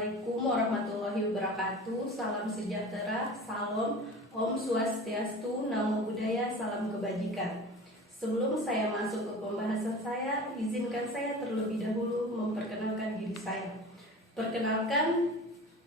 Assalamualaikum warahmatullahi wabarakatuh. Salam sejahtera, salam, Om Swastiastu, Namo Buddhaya, salam kebajikan. Sebelum saya masuk ke pembahasan saya, izinkan saya terlebih dahulu memperkenalkan diri saya. Perkenalkan,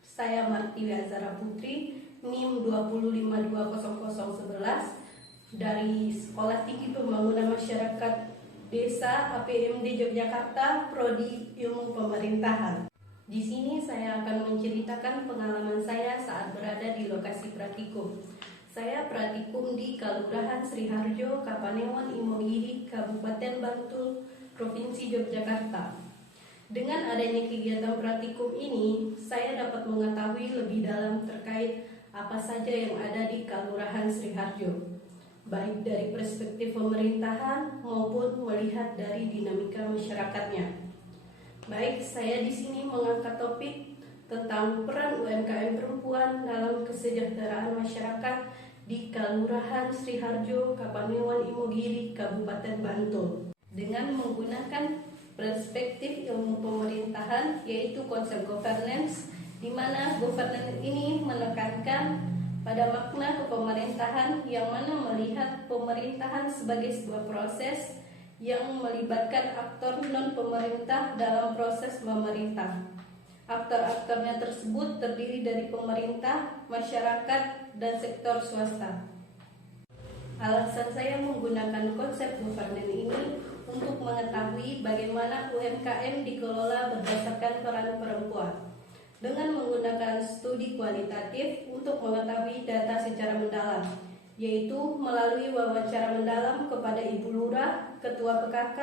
saya Martiwi Azhara Putri, NIM 2520011 dari Sekolah Tinggi Pembangunan Masyarakat Desa APMD Yogyakarta, Prodi Ilmu Pemerintahan. Di sini saya akan menceritakan pengalaman saya saat berada di lokasi praktikum. Saya praktikum di Kelurahan Sriharjo, Kapanewon, Imogiri, Kabupaten Bantul, Provinsi Yogyakarta. Dengan adanya kegiatan praktikum ini, saya dapat mengetahui lebih dalam terkait apa saja yang ada di Kelurahan Sriharjo, baik dari perspektif pemerintahan maupun melihat dari dinamika masyarakatnya. Baik, saya di sini mengangkat topik tentang peran UMKM perempuan dalam kesejahteraan masyarakat di Kelurahan Sriharjo, Kapanewon, Imogiri, Kabupaten Bantul, dengan menggunakan perspektif ilmu pemerintahan, yaitu konsep governance, di mana governance ini menekankan pada makna kepemerintahan yang mana melihat pemerintahan sebagai sebuah proses yang melibatkan aktor non-pemerintah dalam proses memerintah. Aktor-aktornya tersebut terdiri dari pemerintah, masyarakat, dan sektor swasta. Alasan saya menggunakan konsep governance ini untuk mengetahui bagaimana UMKM dikelola berdasarkan peran perempuan, dengan menggunakan studi kualitatif untuk mengetahui data secara mendalam, yaitu melalui wawancara mendalam kepada Ibu Lurah, Ketua PKK,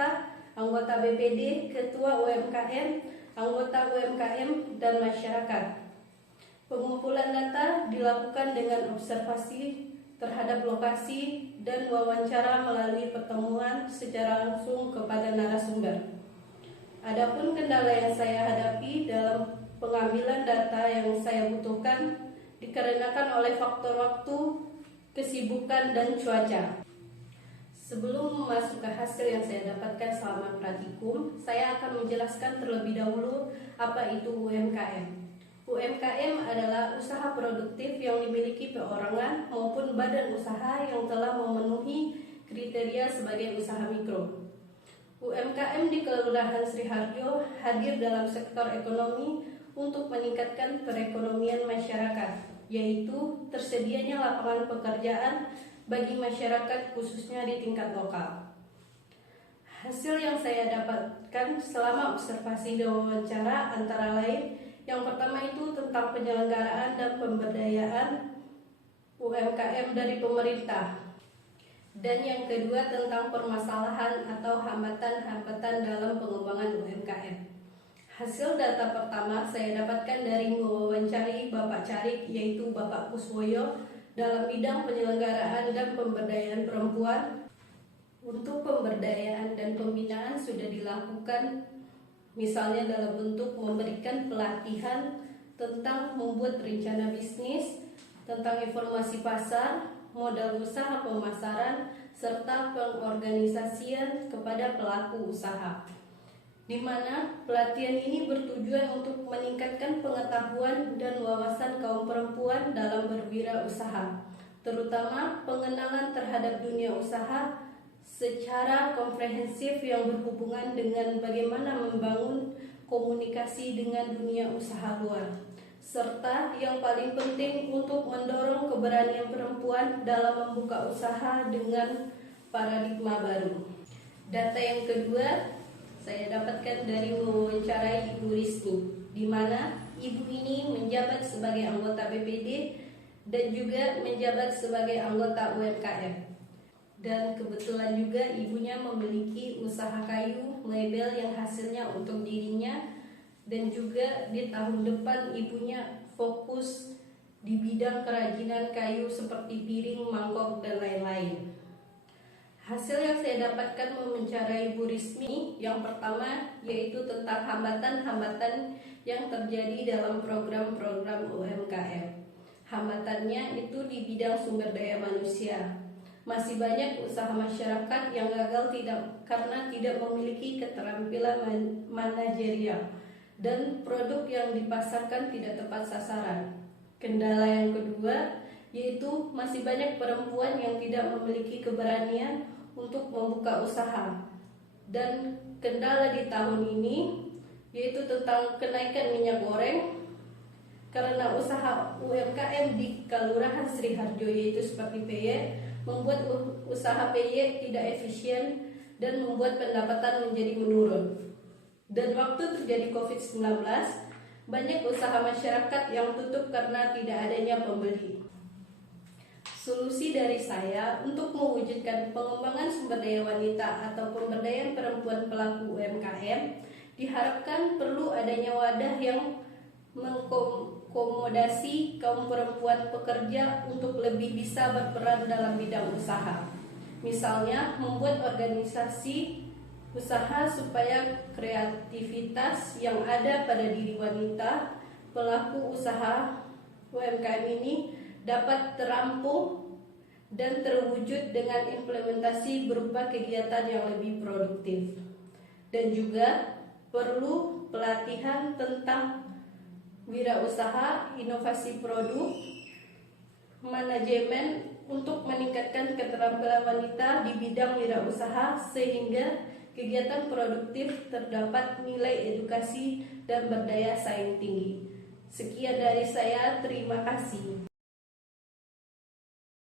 anggota BPD, Ketua UMKM, anggota UMKM, dan masyarakat. Pengumpulan data dilakukan dengan observasi terhadap lokasi dan wawancara melalui pertemuan secara langsung kepada narasumber. Adapun kendala yang saya hadapi dalam pengambilan data yang saya butuhkan dikarenakan oleh faktor waktu, kesibukan, dan cuaca. Sebelum masuk ke hasil yang saya dapatkan selama praktikum, saya akan menjelaskan terlebih dahulu apa itu UMKM. UMKM adalah usaha produktif yang dimiliki perorangan maupun badan usaha yang telah memenuhi kriteria sebagai usaha mikro. UMKM di Kelurahan Sriharjo hadir dalam sektor ekonomi untuk meningkatkan perekonomian masyarakat, yaitu tersedianya lapangan pekerjaan bagi masyarakat khususnya di tingkat lokal. Hasil yang saya dapatkan selama observasi dan wawancara antara lain, yang pertama itu tentang penyelenggaraan dan pemberdayaan UMKM dari pemerintah, dan yang kedua tentang permasalahan atau hambatan-hambatan dalam pengembangan UMKM. Hasil data pertama saya dapatkan dari mewawancari Bapak Carik, yaitu Bapak Kuswoyo, dalam bidang penyelenggaraan dan pemberdayaan perempuan. Untuk pemberdayaan dan pembinaan sudah dilakukan, misalnya dalam bentuk memberikan pelatihan tentang membuat rencana bisnis, tentang informasi pasar, modal usaha pemasaran, serta pengorganisasian kepada pelaku usaha, di mana pelatihan ini bertujuan untuk meningkatkan pengetahuan dan wawasan kaum perempuan dalam berwirausaha, terutama pengenalan terhadap dunia usaha secara komprehensif yang berhubungan dengan bagaimana membangun komunikasi dengan dunia usaha luar, serta yang paling penting untuk mendorong keberanian perempuan dalam membuka usaha dengan paradigma baru. Data yang kedua saya dapatkan dari mewawancarai Ibu Risni, di mana ibu ini menjabat sebagai anggota BPD dan juga menjabat sebagai anggota UMKM. Dan kebetulan juga ibunya memiliki usaha kayu mebel yang hasilnya untuk dirinya, dan juga di tahun depan ibunya fokus di bidang kerajinan kayu seperti piring, mangkok, dan lain-lain. Hasil yang saya dapatkan mewawancarai Ibu Risni yang pertama yaitu tentang hambatan-hambatan yang terjadi dalam program-program UMKM. Hambatannya itu di bidang sumber daya manusia. Masih banyak usaha masyarakat yang gagal karena tidak memiliki keterampilan manajerial dan produk yang dipasarkan tidak tepat sasaran. Kendala yang kedua yaitu masih banyak perempuan yang tidak memiliki keberanian untuk membuka usaha. Dan kendala di tahun ini yaitu tentang kenaikan minyak goreng, karena usaha UMKM di Kelurahan Sri Harjo yaitu seperti PY membuat usaha PY tidak efisien dan membuat pendapatan menjadi menurun. Dan waktu terjadi COVID-19, banyak usaha masyarakat yang tutup karena tidak adanya pembeli. Solusi dari saya untuk mewujudkan pengembangan sumber daya wanita atau pemberdayaan perempuan pelaku UMKM, diharapkan perlu adanya wadah yang mengkomodasi kaum perempuan pekerja untuk lebih bisa berperan dalam bidang usaha. Misalnya, membuat organisasi usaha supaya kreativitas yang ada pada diri wanita pelaku usaha UMKM ini dapat terampung dan terwujud dengan implementasi berupa kegiatan yang lebih produktif. Dan juga perlu pelatihan tentang wirausaha, inovasi produk, manajemen untuk meningkatkan keterampilan wanita di bidang wirausaha sehingga kegiatan produktif terdapat nilai edukasi dan berdaya saing tinggi. Sekian dari saya, terima kasih.